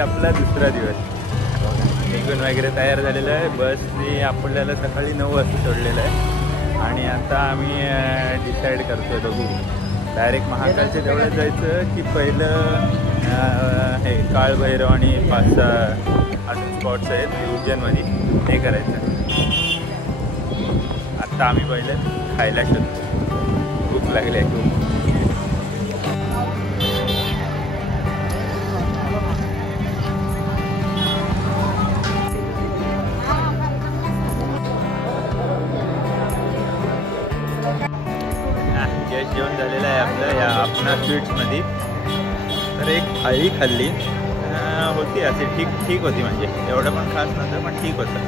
आपला दुसरा दिवस. निघून वगैरे तयार झालेलं आहे. बसने आपल्याला सकाळी 9 वाजता सोडलेलं आहे आणि आता आम्ही डिसाईड करतो बघू डायरेक्ट महाकालच्या देवळात जायचं की पहिलं हे काळभैरव आणि 5-6 अजून स्पॉट्स आहेत उज्जैनमध्ये ते करायचं. आत्ता आम्ही पहिलं खायला शोधतो. भूक लागली आहे खूप. जेवण झालेलं आहे आपलं या अपना स्वीट्समध्ये. तर एक थाळी खाल्ली होती असे ठीक होती, म्हणजे एवढं पण खास नव्हतं पण ठीक होतं.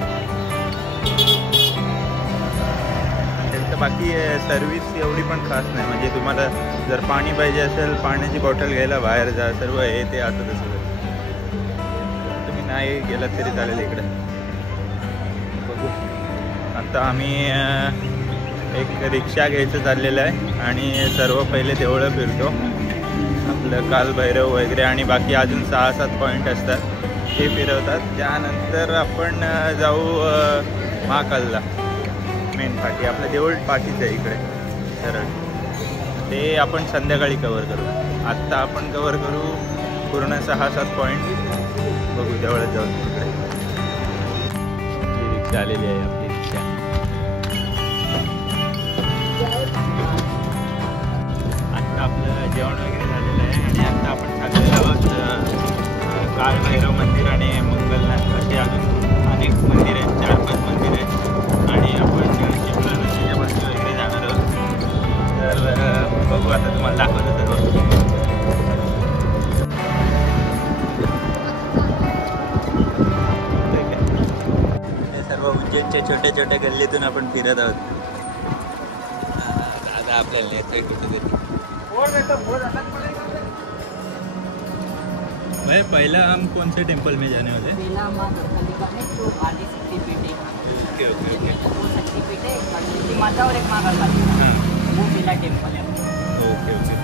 त्यांचं बाकी सर्विस एवढी पण खास नाही, म्हणजे तुम्हाला जर पाणी पाहिजे असेल पाण्याची बॉटल घ्यायला बाहेर जा, सर्व हे ते आता तसं तुम्ही नाही गेलात तरी चालेल इकडे. बघू आता आम्ही एक रिक्षा घ्यायचं चाललेलं आहे आणि सर्व पहिले देवळं फिरतो. आपलं कालभैरव वगैरे आणि बाकी अजून 6-7 पॉईंट असतात ते फिरवतात. त्यानंतर आपण जाऊ महाकालला. मेन पाठी आपलं देऊळ पाठीच आहे इकडे सरळ. ते आपण संध्याकाळी कवर करू. आत्ता आपण कवर करू पूर्ण 6-7 पॉईंट. बघू देवळात जाऊन तिकडे. ही रिक्षा आलेली आहे आपली रिक्षा. आत्ता आपलं जेवण वगैरे झालेलं आहे आणि आत्ता आपण चाललेलो आहोत काळभैरव मंदिर आणि मंगलनाथ असे अजून अनेक मंदिर आहेत. 4-5 मंदिर आहेत आणि आपण शिमला नदीच्या बाजू वगैरे जाणार आहोत. तर बघू आता तुम्हाला दाखवतो सर्व. हे सर्व उज्जैनच्या छोट्या छोट्या गल्लीतून आपण फिरत आहोत. दादा आपल्याला नेतोय कुठेतरी. भाई पहला हम कौन से टेम्पल में जाने वाले? पहला माँ गढ़कालिका है जो आदि शक्तिपीठ है। Okay okay okay. 2 शक्तिपीठ है, एक गणपति माता और एक माँ गढ़कालिका. वो पहला टेम्पल है. Okay okay.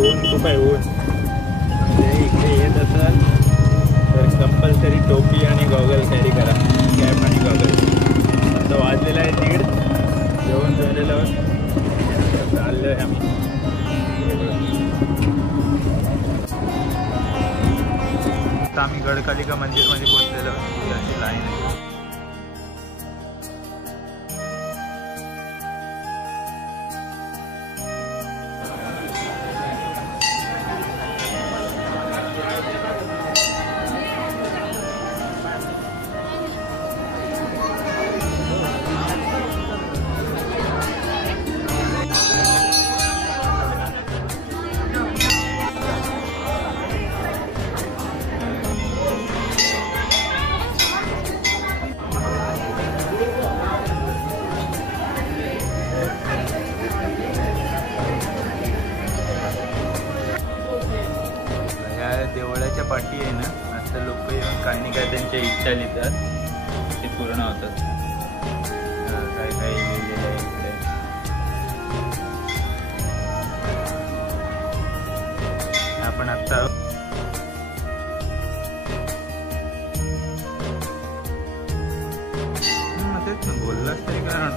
ऊन खूप आहे ऊन. इकडे येत असाल तर कंपल्सरी टोपी आणि गॉगल कॅरी करा. कॅप आणि गॉगल. आता वाजलेला आहे 1:30. जेवण झालेलं चाललो आहे आम्ही. आता आम्ही गडकालिका मंदिरमध्ये पोहोचलेलो आहोत. अशी लाईन आहे. देवळाच्या पाठी आहे ना असं लोक येऊन काही नाही काय त्यांच्या इच्छा लिहितात ते पूर्ण होतात. काय काय लिहिलेलं आहे इकडे. आपण आता तेच ना बोललास तरी कारण.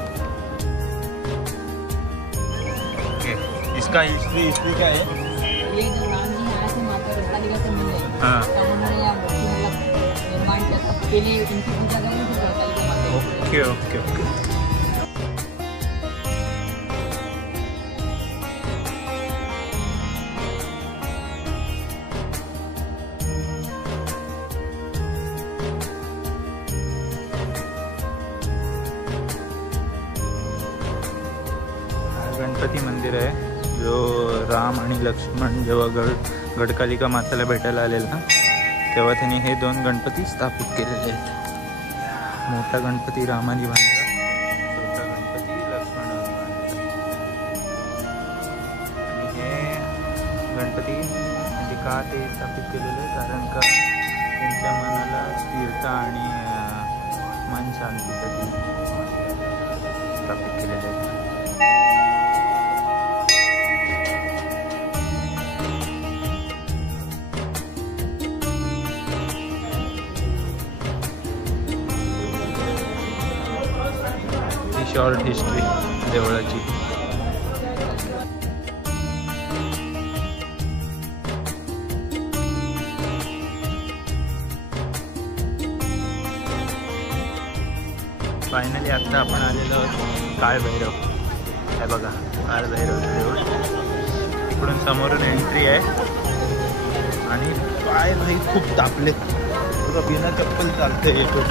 ओके इसका हिस्ट्री क्या है? ये जो राम जी आए थे माता गढ़कालिका से मिलने. हाँ. तो उन्होंने यहाँ मूर्ति मतलब निर्माण किया था. पहले इनकी पूजा करें फिर गढ़कालिका माता. Okay okay okay. गणपती मंदिर आहे जो राम आणि लक्ष्मण जेव्हा गडकालिका माताला भेटायला आलेला ना तेव्हा त्यांनी हे 2 गणपती स्थापित केलेले आहेत. मोठा गणपती रामानी बांधला, छोटा गणपती लक्ष्मणाने बांधला. आणि हे गणपती म्हणजे का ते स्थापित केलेले आहे कारण का त्यांच्या मनाला स्थिरता आणि मन शांतीसाठी स्थापित केलेले आहेत. शॉर्ट हिस्ट्री देवळाची. फायनली आता आपण आलेलो आहोत काळभैरव. हे बघा काळभैरव देऊळ. इकडून समोरून एंट्री आहे आणि पाय भाई खूप तापलेत बघा, बिना चप्पल चालते येतो.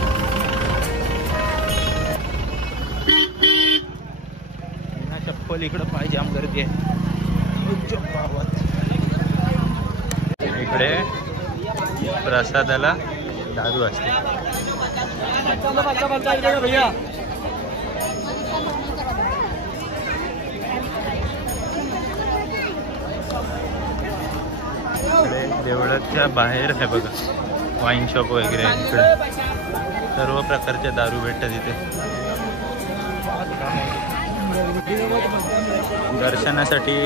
बिना चप्पल इकडं पाय जाम गर्दी आहे. इकडे प्रसादाला दारू असते. देवळाच्या बाहेर आहे बघा वाईन शॉप वगैरे आहे. इकडे सर्व प्रकारच्या दारू भेटतात इथे. दर्शनासाठी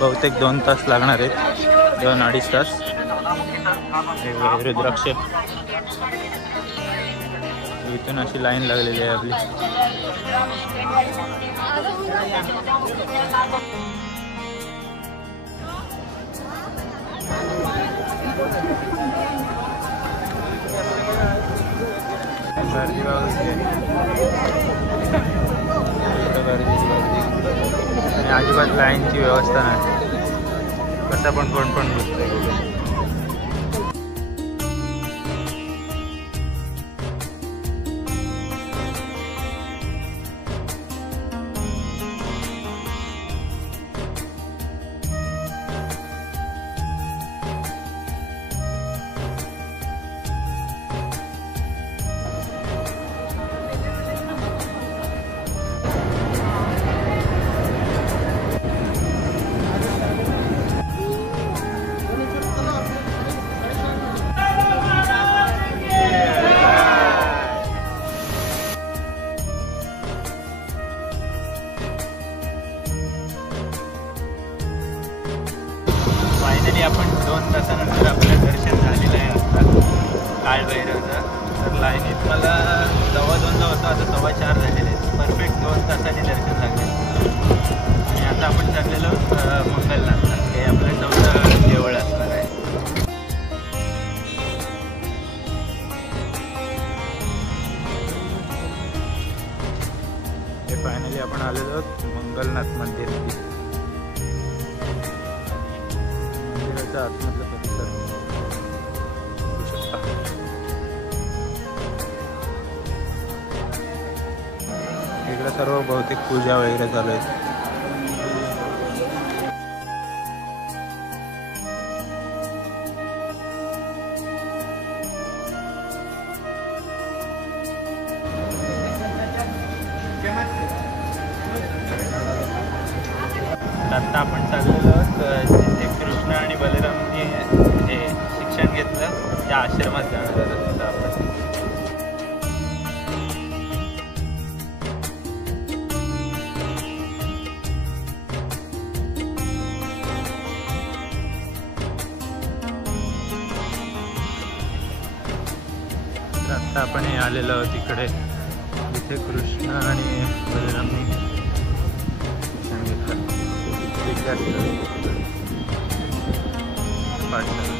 बहुतेक 2 तास लागणार आहेत, 2-2.5 तास. रुद्राक्ष इथून अशी लाईन लागलेली आहे आपली. गर्दी आणि अजिबात लाईनची व्यवस्था नाही. कसं पण कोण पण बसतंय. आपण 2 तासानंतर आपलं दर्शन झालेलं आहे आता काळभैरवचं. तर लाईनीत मला 2:15 होता, आता 4:15 झालेले आहेत. परफेक्ट 2 तासांनी दर्शन झाले. आणि आता आपण चाललेलो मंगलनाथला. हे आपलं 4थं देवळ असणार आहे. हे फायनली आपण आलेलो मंगलनाथ मंदिर. आतमधलं परिसर बघू शकता. इकडे सर्व बहुतेक पूजा वगैरे चालू आहेत. आता आपण चाललेलो जिथे कृष्ण आणि बलरामनी हे शिक्षण घेतलं त्या आश्रमात जाणार आहोत आपण. आता आपण हे आलेलो आहोत इकडे जिथे कृष्ण आणि बलरामनी शिक्षण घेतलं. पाठशाला.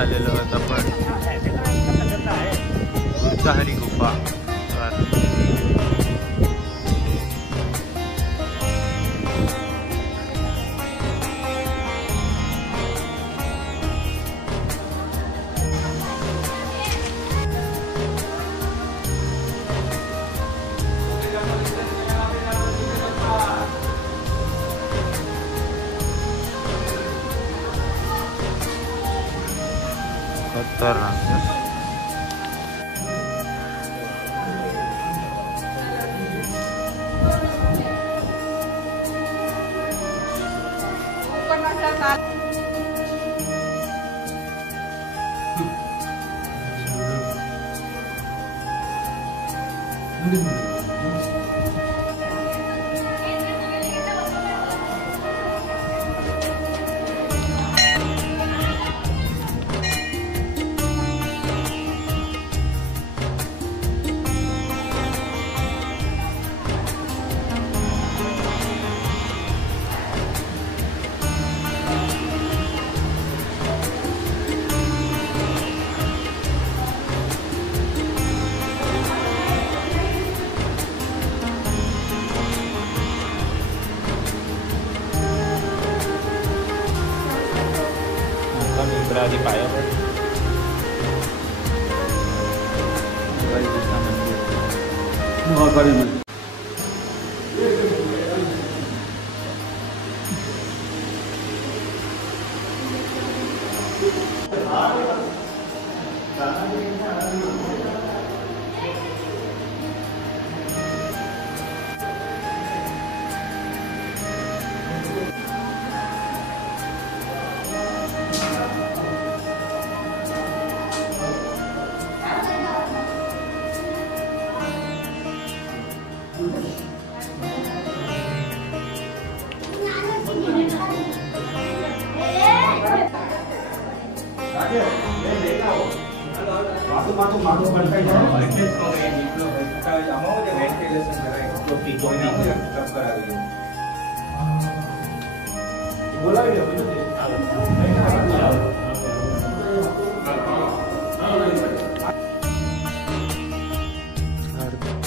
आलेलो आहोत आपण गुरचाहरी गुफा. खतरनाक. आधी पाया मंदिर.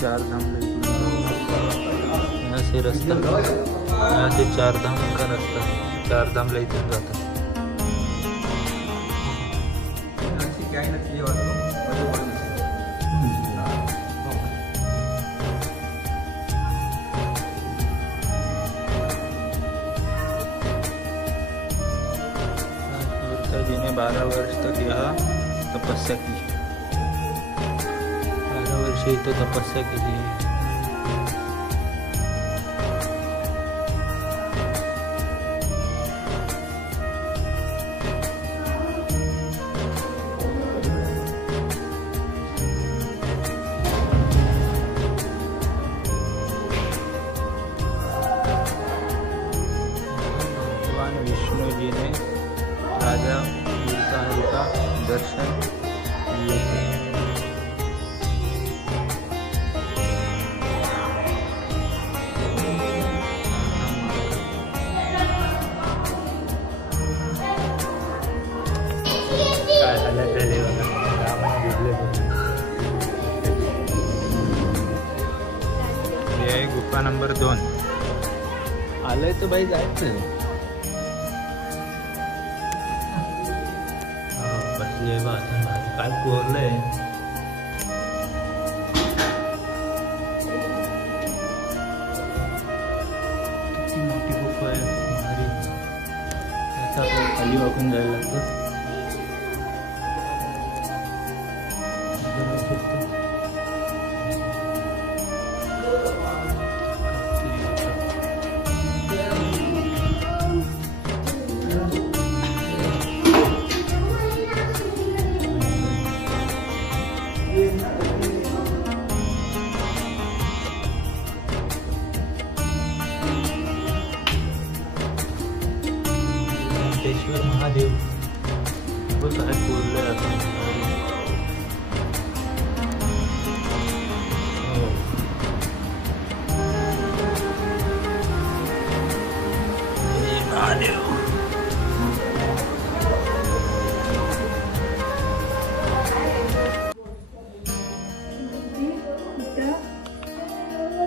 चार धाम यहाँ से रास्ता, यहाँ से चार धाम का रास्ता, चार धाम ला इथून जातात. जी ने 12 वर्ष तक यहाँ तपस्या की. 12 वर्ष इथं तपस्या केली. भगवान विष्णु जी ने राजा गुरचाहरी का दर्शन लिए थे. हे आहे गुफा नंबर 2. आलंय तर बाई जायचं. बसले काय कोरलंय. किती मोठी गुफा आहे भारी. याचा खाली वाकून जायला लागतं. महादेव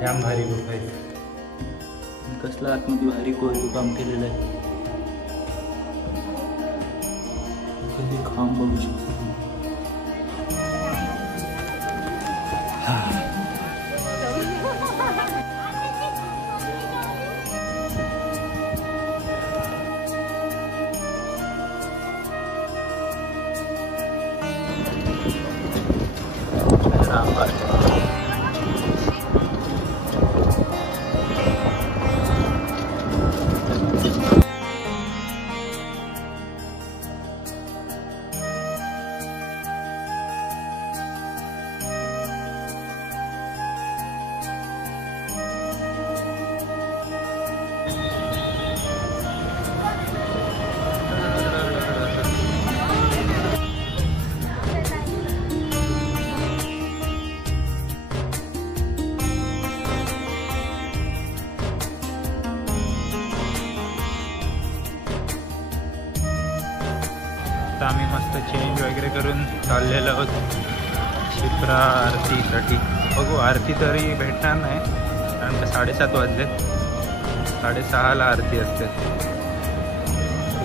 जाम भारी गुफा आहे. कसलं आतमध्ये भारी कोरीव काम केलेलं आहे. कधी खांब बघू शकतो. आता आम्ही मस्त चेंज वगैरे करून चाललेलो आहोत शिप्रा आरतीसाठी. बघू आरती तरी भेटणार नाही कारण का 7:30 वाजले. 6:30ला आरती असते.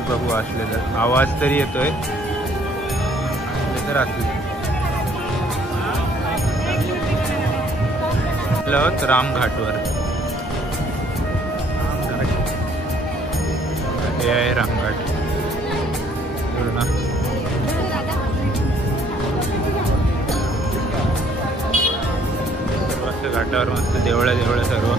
बघू असले तर आवाज तरी येतोय. असले तर असले. आहोत रामघाटवर. हे आहे रामघाट. घाटावर मस्त देवळं सर्व.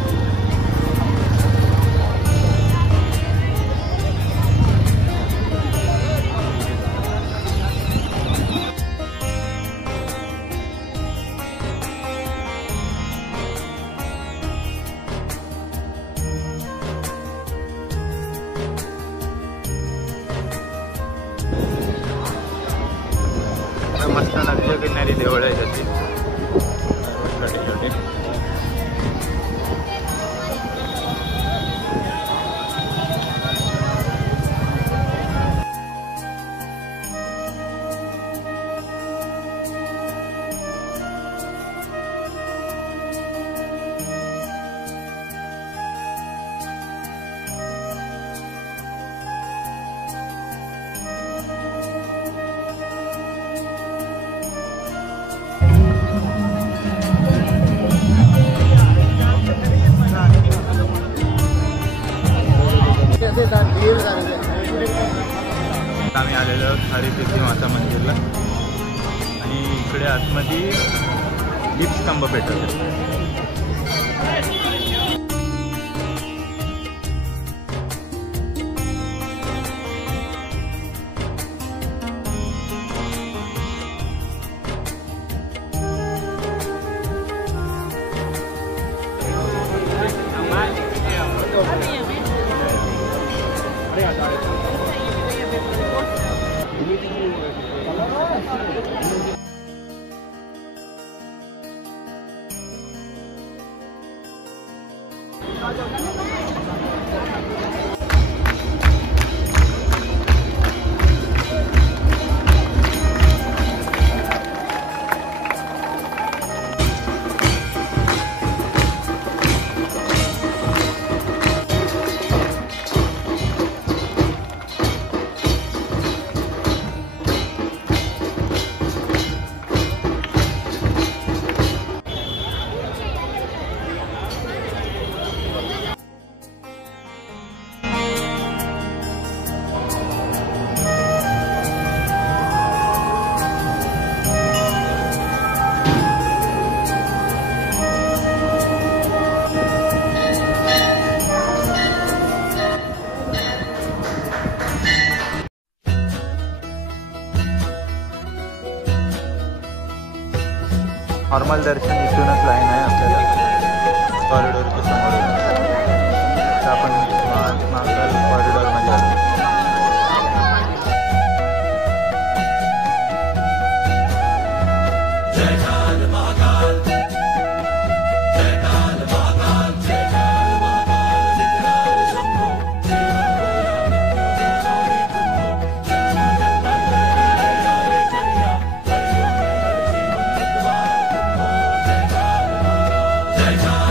मस्त नदीच्या किनारी देवळ आहे त्याची छोटे छोटे. आम्ही आलेलो आहोत हरिसिद्धी माता मंदिरला आणि इकडे आतमध्ये दीपस्तंभ भेटतो. नॉर्मल दर्शन इथूनच लाईन आहे आपल्याला कॉरिडॉरच्या समोर. तर आपण महाकाल कॉरिडॉरमध्ये आलो.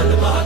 लाल बहादुर